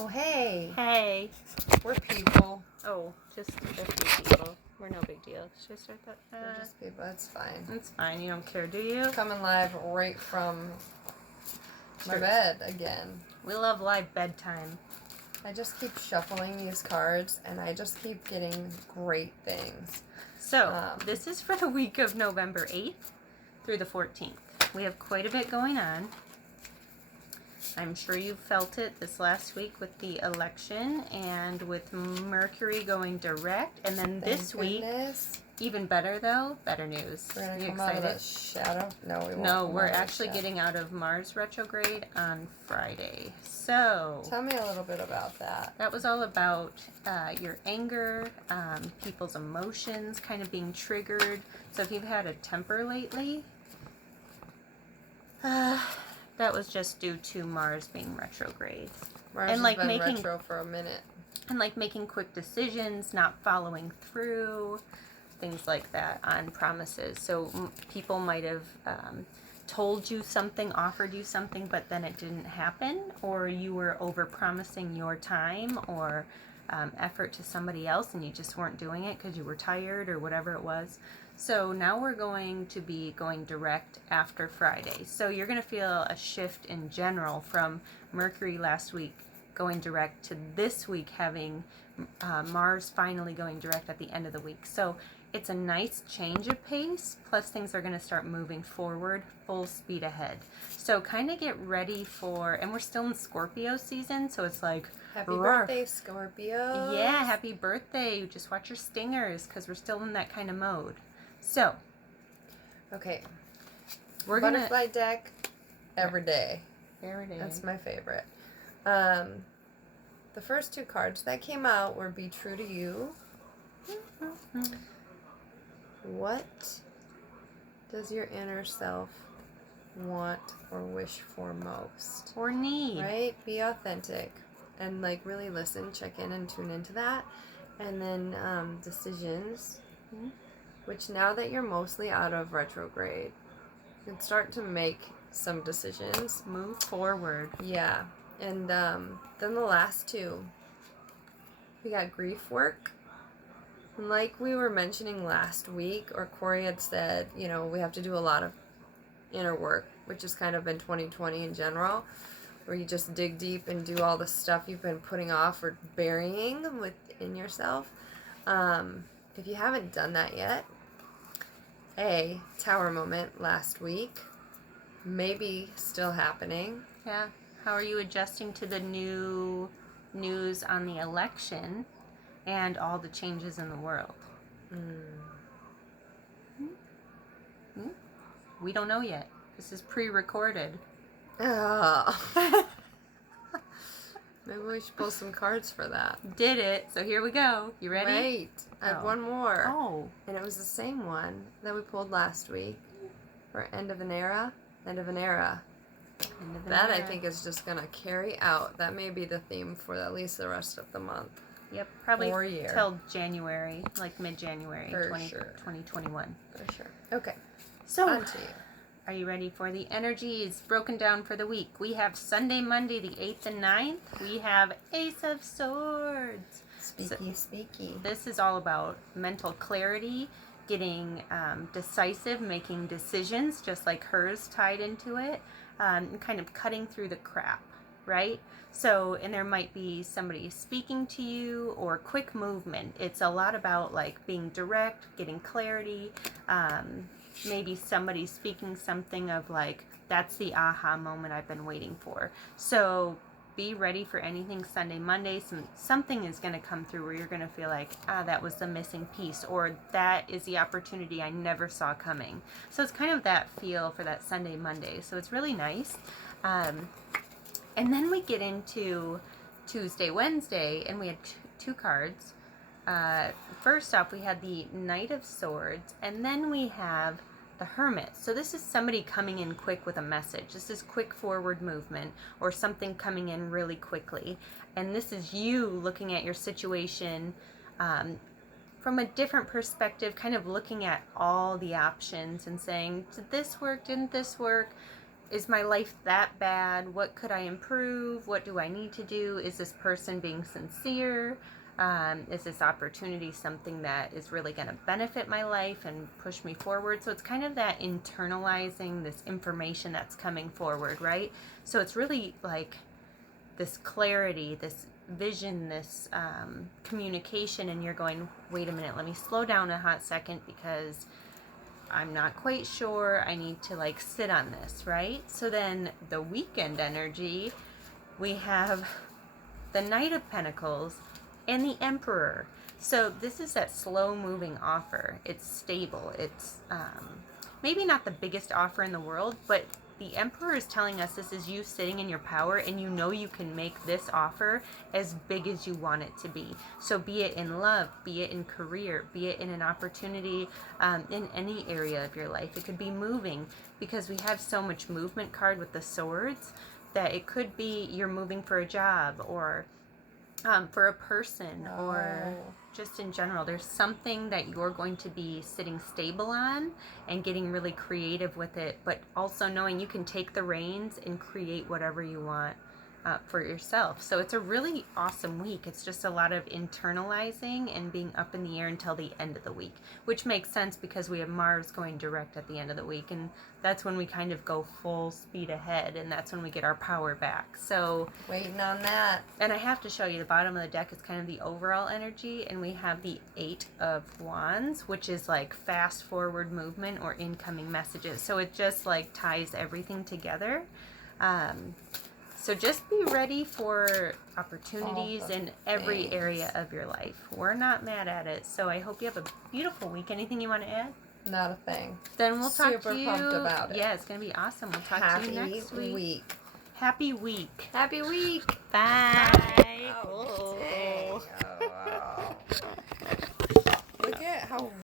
Oh, hey. Hey. We're people. Oh, just a few people. We're no big deal. Should I start that? We're just people. It's fine. It's fine. You don't care, do you? Coming live right from my True. bed again. We love live bedtime. I just keep shuffling these cards, and I just keep getting great things. So, this is for the week of November 8th through the 14th. We have quite a bit going on. I'm sure you felt it this last week with the election and with Mercury going direct. And then this week, even better though, better news. We're going to come out of that shadow? No, we won't. No, we're actually getting out of Mars retrograde on Friday. So, tell me a little bit about that. That was all about your anger, people's emotions kind of being triggered. So if you've had a temper lately, that was just due to Mars being retrograde. Mars has been retro for a minute. And like making quick decisions, not following through, things like that on promises. So people might have told you something, offered you something, but then it didn't happen, or you were over-promising your time or effort to somebody else and you just weren't doing it because you were tired or whatever it was. So now we're going to be going direct after Friday. So you're going to feel a shift in general from Mercury last week going direct to this week having Mars finally going direct at the end of the week. So it's a nice change of pace, plus things are going to start moving forward full speed ahead. So kind of get ready for, and we're still in Scorpio season, so it's like, happy birthday, Scorpio. Yeah, happy birthday. Just watch your stingers because we're still in that kind of mode. So, okay, we're butterfly deck every day. Every day. That's my favorite. The first two cards that came out were Be True to You. What does your inner self want or wish for most? Or need. Right? Be authentic. And like really listen, check in and tune into that. And then decisions. Which now that you're mostly out of retrograde, you can start to make some decisions. Move forward. Yeah. And then the last two, we got grief work. And like we were mentioning last week, or Corey had said, you know, we have to do a lot of inner work, which has kind of been 2020 in general, where you just dig deep and do all the stuff you've been putting off or burying within yourself. If you haven't done that yet, Tower moment last week, maybe still happening. Yeah. How are you adjusting to the new news on the election and all the changes in the world? We don't know yet. This is pre-recorded. Oh. Maybe we should pull some cards for that. Did it. So here we go. You ready? Wait. I have one more. Oh. And it was the same one that we pulled last week for End of an Era. End of an Era. That I think is just going to carry out. That may be the theme for at least the rest of the month. Yep. Probably year. Till January, like mid-January 2021. For sure. Okay. So, on to you. Are you ready for the energies broken down for the week? We have Sunday, Monday, the 8th and 9th. We have Ace of Swords. Speaky. This is all about mental clarity, getting decisive, making decisions, just like hers tied into it, and kind of cutting through the crap, right? So, and there might be somebody speaking to you or quick movement. It's a lot about like being direct, getting clarity, maybe somebody speaking something of like, that's the aha moment I've been waiting for. So be ready for anything Sunday, Monday. Something is going to come through where you're going to feel like, that was the missing piece, or that is the opportunity I never saw coming. So it's kind of that feel for that Sunday, Monday. So it's really nice. And then we get into Tuesday, Wednesday, and we had two cards. First off, we had the Knight of Swords, and then we have the Hermit. So this is somebody coming in quick with a message. This is quick forward movement or something coming in really quickly. And this is you looking at your situation from a different perspective, kind of looking at all the options and saying, did this work? Didn't this work? is my life that bad? What could I improve? What do I need to do? Is this person being sincere? Is this opportunity something that is really going to benefit my life and push me forward? So it's kind of that internalizing this information that's coming forward, right? So it's really like this clarity, this vision, this communication, and you're going, wait a minute, let me slow down a hot second because I'm not quite sure. I need to like sit on this, right? So then the weekend energy, we have the Knight of Pentacles and the Emperor. So this is that slow moving offer. It's stable. It's maybe not the biggest offer in the world, but the Emperor is telling us this is you sitting in your power, and you know you can make this offer as big as you want it to be. So be it in love, be it in career, be it in an opportunity in any area of your life. It could be moving, because we have so much movement card with the swords that it could be you're moving for a job, or for a person, or just in general. There's something that you're going to be sitting stable on and getting really creative with it, but also knowing you can take the reins and create whatever you want for yourself. So it's a really awesome week. It's just a lot of internalizing and being up in the air until the end of the week, which makes sense because we have Mars going direct at the end of the week, and that's when we kind of go full speed ahead, and that's when we get our power back. So waiting on that. And I have to show you the bottom of the deck is kind of the overall energy, and we have the 8 of Wands, which is like fast forward movement or incoming messages. So it just like ties everything together. So just be ready for opportunities in every area of your life. We're not mad at it. So I hope you have a beautiful week. Anything you want to add? Not a thing. Then we'll talk Super to you. pumped about it. Yeah, it's going to be awesome. We'll talk to you next Happy week. week. Happy week. Happy week. Bye. Oh, dang. Oh, wow. Look at how